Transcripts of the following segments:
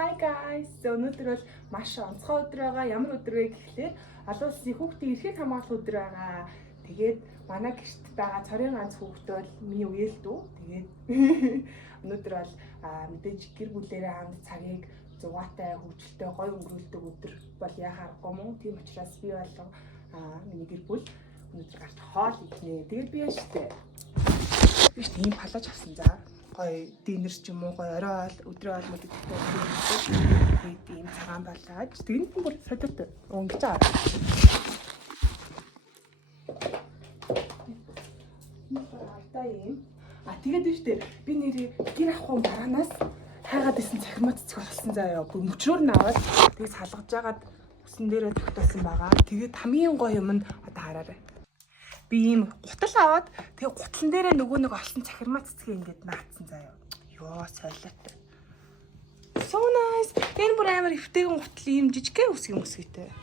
Hi guys. Өнөөдөр бол маш онцгой өдөр байгаа. Ямар өдөр вэ гэхлээр олон улсын хүүхдийн эрхийг хамгаалах өдөр байгаа. Тэгээд манай гэрт байгаа цорын ганц хүүхэд бол миний үеэл дүү. Тэгээд өнөөдөр бол мэдээж гэр бүлээрээ хамт цагийг зугаатай, хөвгөлтэй, гоё өнгөрүүлдэг өдөр бол яхаарахгүй мөн. Тийм учраас би болон миний гэр бүл өнөөдөр гарч хоол иднэ. Тэгээд би яаштай. Би ч ийм палаж авсан за. Гоё динер ч юм уу гоё орой өдрөө бол мэддэгтэй ийм цагаан балааж тэгнт бүр содортой өнгөж байгаа. Тэгээд биш дээ би нэрээ гэр авах бараанаас хайгаад исэн цахимаа цэцэг болсон заяа. Бүр мөчрөөр нь аваад тэгээд салгаж жагаад үсэн дээрээ тогтоосон байгаа. Тэгээд хамгийн гоё юм нь одоо хараарай. Би ийм гутал аваад тэгээ гутлан дээрээ нөгөө нэг олсон цахимаа цэцгээ ингээд наацсан заяа. Йоо сойлоотой. So nice. Энэ бүр амар өвтэйгэн гутал ийм жижигхэн үсгийтэй.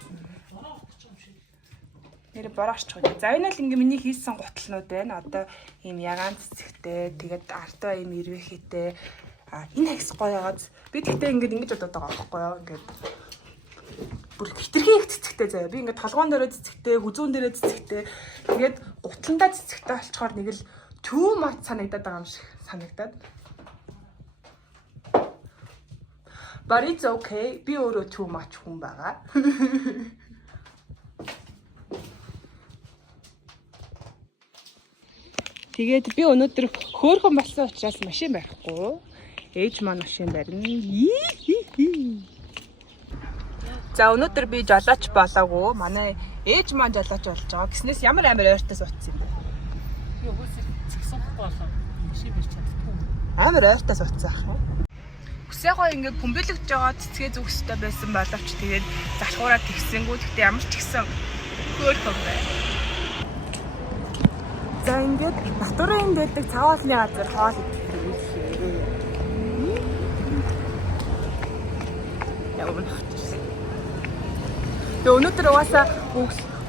Нэр борооч чуу. За энэ л ингээ миний хийсэн гуталнууд байна. Одоо ийм ягаан цэцэгтэй, тэгээд артаа ийм ирвэхтэй. Энэ хагас гоё яагаад би тэгтээ ингэж бодоод байгаа байхгүй юу? Ингээд бүр хитрхи их цэцэгтэй заяа. Би ингээд толгоон дээрээ цэцэгтэй, хүзүүн дээрээ цэцэгтэй. Тэгээд гутландаа цэцэгтэй болчоор нэг л too much санагдаад байгаа юм шиг санагдаад. But it's okay. Би өөрөө too much хүн байгаа. Тэгээд би өнөөдөр хөөрхөн болсон учраас машин байхгүй. Ээж маань машин барина. За өнөөдөр би жолооч болоогүй. Манай ээж маань жолооч болж байгаа. Гиснээс ямар амар ойртоос утсан юм бэ? Би үгүйсээ цэгсэхгүй болоо. Машин барьж чаддгүй. Амар ойртоос утсан ах. Үсээгоо ингээд бөмбөлөгж байгаа цэцгээ зүгстэй байсан боловч тэгээд залхуураа тэгсэнгүү гэхдээ ямар ч гэсэн хөөрхөн бай. За ингээд натурын дээлдэг цаваалны газар хоол идэх юм. Яа өнөхтэй. Тэгээ өнөөдөр угаасаа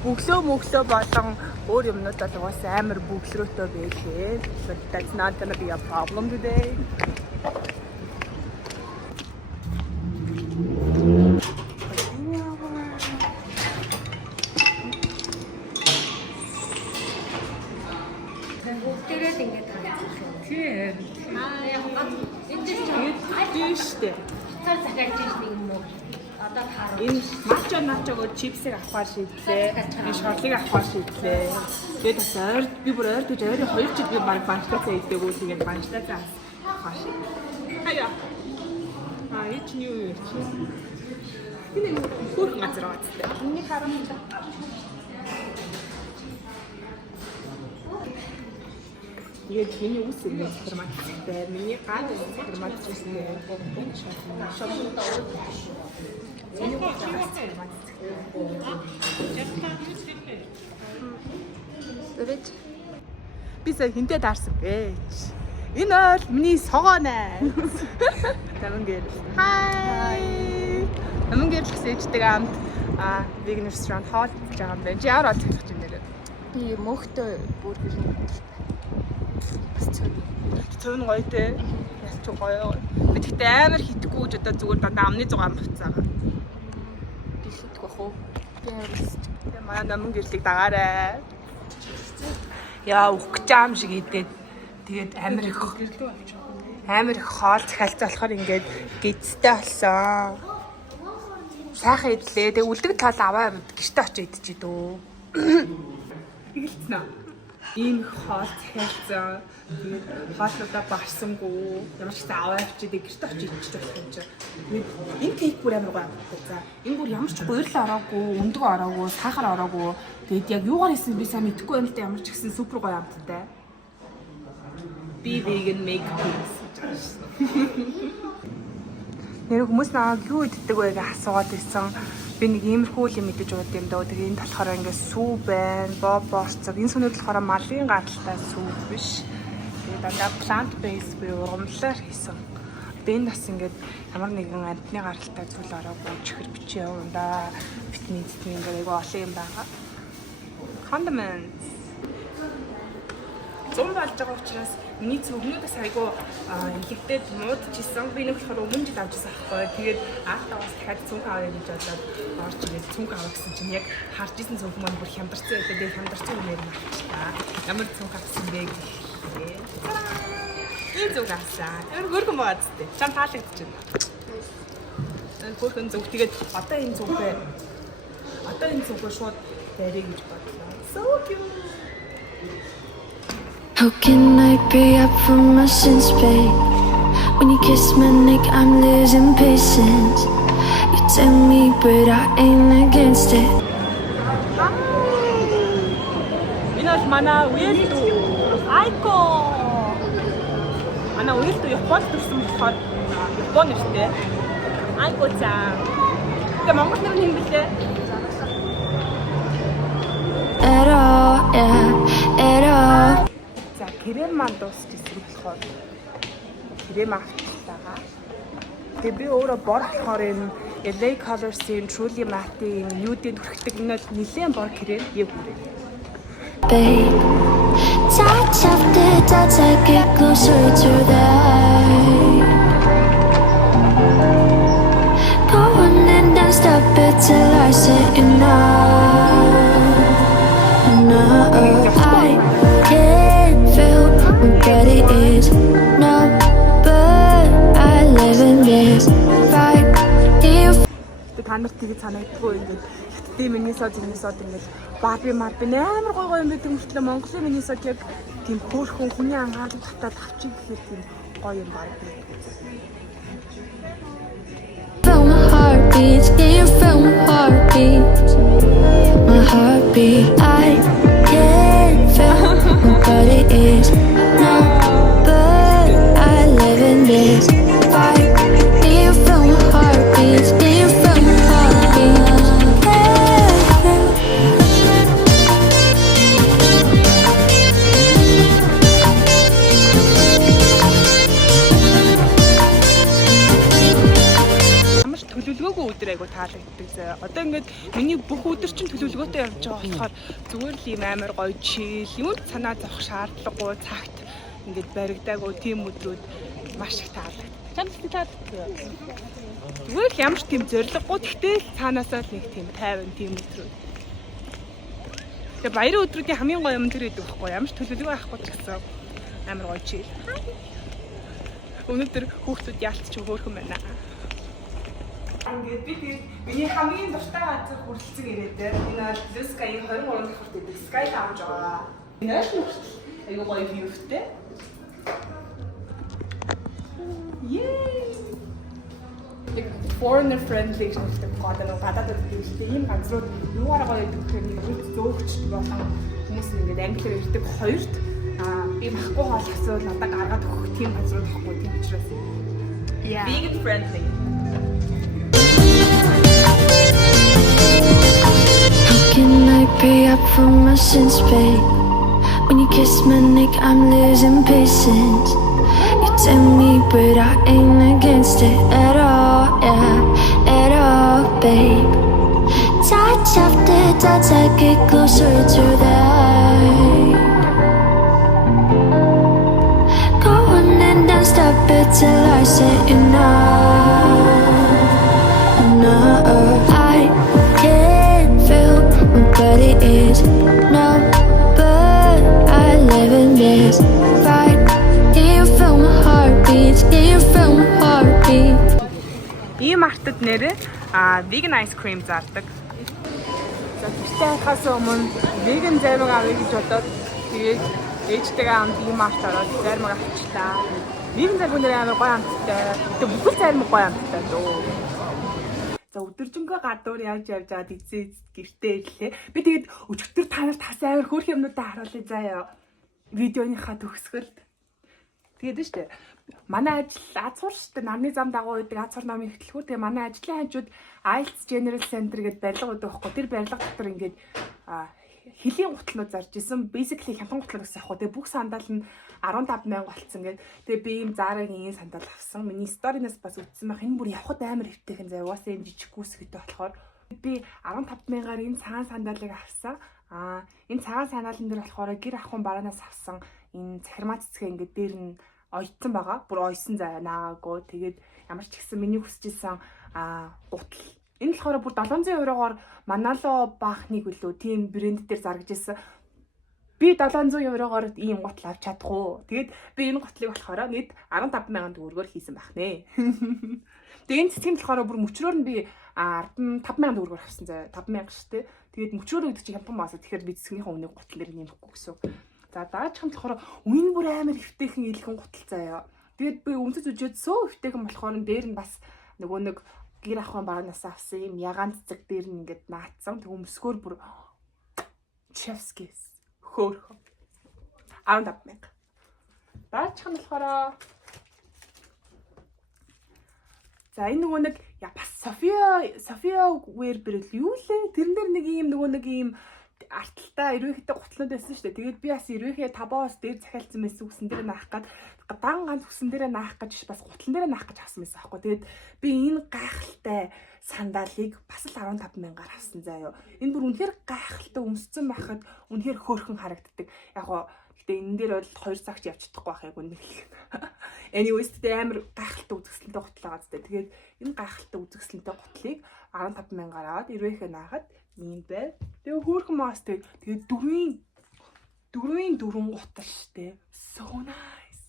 өглөө болон өөр юмнууд бол угаасаа амар бүглөрөөтэй байлээ. But that's not gonna be a problem today. Энэ начо чипсыг авахар шийдлээ. Энэ шорлыг авахар шийдлээ. Тэгээд бас ойрд би бүр ойрд гэж ойрын 2 жил би баг банчтаа идэггүй тэгээд банчтаа авах шийдлээ. Хаяа. Эч юу юм чи? Энэ хөөрхөн газар байгаа гэдэг. Миний харамсалтай. Тэгээд миний үс юм супермаркеттэй. Миний гад супермаркеттэй. Дэвэж. Би сая хинтээ даарсан бэ. Энэ бол миний согоо найз. Наман гэр. Hi. Наман гэр л ээжтэй хамт vegan restaurant хоол хийж байгаа юм байна. Чи яараа тэгэх юм нэрээ? Би мөхтөө бүргэр цөөн гоё те. Яс ч гоё. Би тэгтээ амар хитгэхгүй гэж одоо зүгээр дандаа амны 6 буцаа. Би хитгэх бах уу? Би манай намын гэрлийг дагаарай. Яа ухгчаам шиг идээд тэгээд амар их хоол захиалцаа болохоор ингээд гидстэй болсон. Сайхан идлээ. Тэгээд үлдэг тал аваа гэртээ очиж идчихээ дөө. Игэлцэн аа. Ийм хоол захиалцаа. Тэгээд хоолнуудаа барсангүй. Ямар ч гэсэн аваа авчиад гэртээ очиж идчих болох юм чинь. Энэ кейк бүр амар гоё байна. За энэ бүр ямар ч гуйрлал ороогүй, өндөг ороогүй, сахар ороогүй. Тэгээд яг юугаар хийсэн би сайн мэдэхгүй юм л да ямар ч гэсэн супер гоё амттай. Би vegan make peace. Нэр хүмүүс намайг юу иддэг вэ гэж асуугаад байсан. Би нэг иймэрхүү юм мэдэж ууд юм даа. Тэгээ энэ болохоор ингээд сүү байна, бобоорцог. Энэ сүнүүд болохоор малын гаралтай сүү биш. Тэгээ дандаа plant based би ургамлаар хийсэн. Тэгээ энэ бас ингээд ямар нэгэн амтны гаралтай зүйл ороогүй чихэр бичээ явандаа витамин ингээд айгүй олон юм байгаа. Condiments. Зам болж байгаа учраас Миний цогнуудаас айгу ихтэй муудчихсан. Би нэг болохоор өмнө жил авчихсан байхгүй. Тэгээд аалтаас дахиад цүнх авъя гэж бодоод орж ирээд цүнх авах гэсэн чинь яг харж исэн цүнх маань бүр хямдарсан байдаг. Тэгээд хямдарсан үнээр нь авчихлаа. Ямар цүнх авсан бэ гэхлээ. Энэ цүнх авсан. Ямар хөргөн байгаа зү. Чам таалагдчихна. Хөргөн зүг тэгээд одоо энэ цүнхээ шууд барья гэж бодлоо. So cute. How can I pay up for my sins, babe? When you kiss my neck, I'm losing patience. You tell me, but I ain't against it. Энэ манай уялдуу. Айко. Манай уялдуу Японд төрсэн болохоор Японы нэртэй. Айко-цаа. Тэгээ Монгол нэр нь хэм бэлээ? At all, yeah, at all. За крем маань дуусчихсан болохоор крем авчихлаа. Тэгээ би өөрөө бор болохоор энэ LA Colors-ийн Truly Matte-ийн nude-д хүрхдэг нэлээд бор крем яг үрээ. Babe, touch after touch, I get closer to that. Go on and don't stop it till I say enough. I can't feel what it is. No, but I live in this fight. Та нарт тийг санагдахгүй ингээд хятадын минисод ингээд Барби амар гоё юм байдаг мөртлөө Монголын минисод яг тийм хөөрхөн хүний анхаарлыг татаад авчих гэхээр тийм гоё юм баг. Feel my heartbeat, can you feel my heartbeat? My heartbeat, I can't feel what it is. No, but I live in this fight. Can you feel my heartbeat? Can you feel my heartbeat? Төлөвлөгөөгүй өдөр айгу таалагддаг заа. Одоо ингээд миний бүх өдөр чинь төлөвлөгөөтэй явж байгаа болохоор зүгээр л юм амар гоё чийл, юунд санаа зовох шаардлагагүй цагт ингээд баригдаагүй тийм өдрүүд маш их таалагддаг. Чамд таалагддаг. Зүгээр л ямар ч тийм зориггүй гэхдээ цаанаасаа л нэг тийм тайван тийм өдрүүд. Тэгээ баярын өдрүүдийн хамгийн гоё юм тэр гэдэг байхгүй ямар ч төлөвлөгөө авахгүй ч гэсэн амар гоё чийл. Өнөөдөр хүүхдүүд яалтч хөөрхөн байна. Ингээд би тэгээд миний хамгийн дуртай газар хүрэлцэн ирээдээ энэ Blue Sky-ийн 23 давхарт байдаг Sky Lounge байгаа. Энэ нь аюу гоё viewтэй. Yay! Foreigner friendly гэдэг гадаад гадаад гэдэг ийм газрууд юугаар гоё гэдэг хэрэг нэг зөөгч болон хүмүүс ингээд англиар ирдэг хоёрт би махгүй хоол асуул надад гаргаад өгөх тийм газрууд байхгүй тийм учраас vegan friendly. Can I pay up for my sins, babe? When you kiss my neck, I'm losing patience. You tell me, but I ain't against it at all, yeah, at all, babe. Touch after touch, I get closer to that. Go on and don't stop it till I say enough. No, I can't feel what it is. No, but I live in this fight. Can you feel my heartbeat? Can you feel my heartbeat? Ийм артад нэрээ vegan ice cream зардаг. За тэртээ хаас өмнө vegan займаг авъя гэж бодоод тэгээд ээжтэйгээ хамт ийм арт ороод займаг авчлаа. Vegan займаг нэр амар гоё амттай. Тэгээд бүхэл займаг гоё амттай дөө. За өдөржингөө гадуур явж аваад эзээ гэртээ ирлээ. Би тэгээд өчигдөр та нарт хас амар хөөрх юмнуудаа харуулъя заяа. Видеоныхаа төгсгөлд. Тэгээд нь штэ. Манай ажил Азур штэ намны зам дагуу байдаг Азур намын хөтөлбөр. Тэгээ манай ажлын хажууд IELTS General Center гэдэг барилга байдаг байхгүй. Тэр барилга дотор ингээд хэлийн гутлууд зарж исэн. Basically хямдхан гутлууд гэсэн ахгүй. Тэгээ бүх сандал нь 15,000 болцсон гэдэг. Тэгээ би ийм Zara-гийн сандал авсан. Миний сторинаас бас үтсэн байх. Энэ бүр явхад амар хэвтэйхэн заяа. Угаасаа юм жижиг гүс гэдэг болохоор би 15,000-аар энэ цагаан сандалыг авсан. Энэ цагаан санаалын дээр болохоор гэр ахуйн бараанаас авсан энэ цахирмаа цэцгээ ингээд дээр нь ойцсон байгаа. Бүр ойсон заяа наагаагүй. Тэгээд ямар ч гэсэн миний хүсчихсэн гутал. Энэ болохоор бүр 700 еврогоор Манало баахныг үлээ тийм брэнд дээр заргаж ирсэн. Би 700 еврогоор ийм гутал авч чадахгүй. Тэгээд би энэ гутлыг болохоор нийт 15,000 төгрөгөөр хийсэн байх нэ. Тэгээд энэ цэцгийн болохоор бүр мөчрөөр нь би 15,000 төгрөгөөр авсан заяа. 5,000 шүү дээ. Тэгээд мөчрөөр гэдэг чинь хямдхан маасаа. Тэгэхээр би цэцгийнхээ өмнө гутлыг нэмэхгүй гэсэн. За дараачихын болохоор үн бүр амар хөвтэйхэн илхэн гутал заяа. Тэгээд би өмсөж үжээд сөө хөвтэйхэн болохоор дээр нь бас нөгөө нэг гэр ахуйн бараанаас авсан юм ягаан цэцэг дээр нь ингээд наацсан. Тэг өмсгөр бүр Chef's-Kiss хөөхөн 15,000. Дараачих нь болохоор за энэ нөгөө нэг бас София wear бэрэл юу лээ? Тэрэн дээр нэг юм нөгөө нэг юм арталтай эрвэхтэй гутлууд байсан шүү дээ. Тэгээд би бас эрвэхээ 5-оос дээр захиалсан байсан үсэн дээр наах гээд дан ганц үсэн дээр наах гэж бас гутлан дээр наах гэж авсан байсан аахгүй. Тэгээд би энэ гайхалтай сандалыг бас л 15,000-аар авсан заяа. Энэ бүр үнэхээр гайхалтай өмсцэн байхад үнэхээр хөөрхөн харагддаг. Яг гоо гэтээ энэ дээр бол 2 цагт явж чадахгүй байх яг үнэ хэлэх. Anyways тэ амар гайхалтай үзэсгэлэнтэй гутал байгаа зү. Тэгээд энэ гайхалтай үзэсгэлэнтэй гутлыг 15,000-аар аваад эрвэхээ наахад ийм байв. Тэгээ хөөрхөн маас тэгээд дөрвийн гутал штэ. So nice.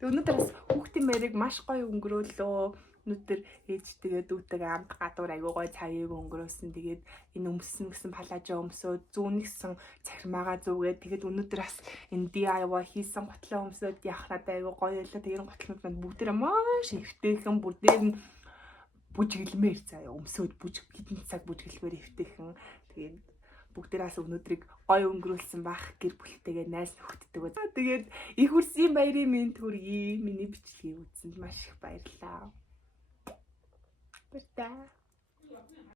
Тэгээ өнөөдөр бас хүүхдийн мэрийг маш гоё өнгөрөөлөө. Өнөөдөр ээжтэйгээ дүүтэйгээ амт гадуур аягүй гоё цагийг өнгөрөөсөн. Тэгээд энэ өмсөн гэсэн палажо өмсөөд зүүнийгсэн цахимаагаа зүгээд тэгээд өнөөдөр бас энэ DIY хийсэн гутлаа өмсөөд явах надад аягүй гоё байлаа. Тэгээд энэ гутлууд маань бүгдээрээ маш эвтэйхэн бүр дээр нь бүжиглмээр заяа өмсөөд хэдэн цаг бүжиглмээр эвтэйхэн. Тэгээд бүгдээрээс өнөөдрийг гоё өнгөрүүлсэн бах гэр бүлтэйгээ найз нөхдөдөө. Тэгээд их хүрсэн баярын минь төргий. Миний бичлэгийг үзсэнд маш их баярлалаа. Баярлалаа.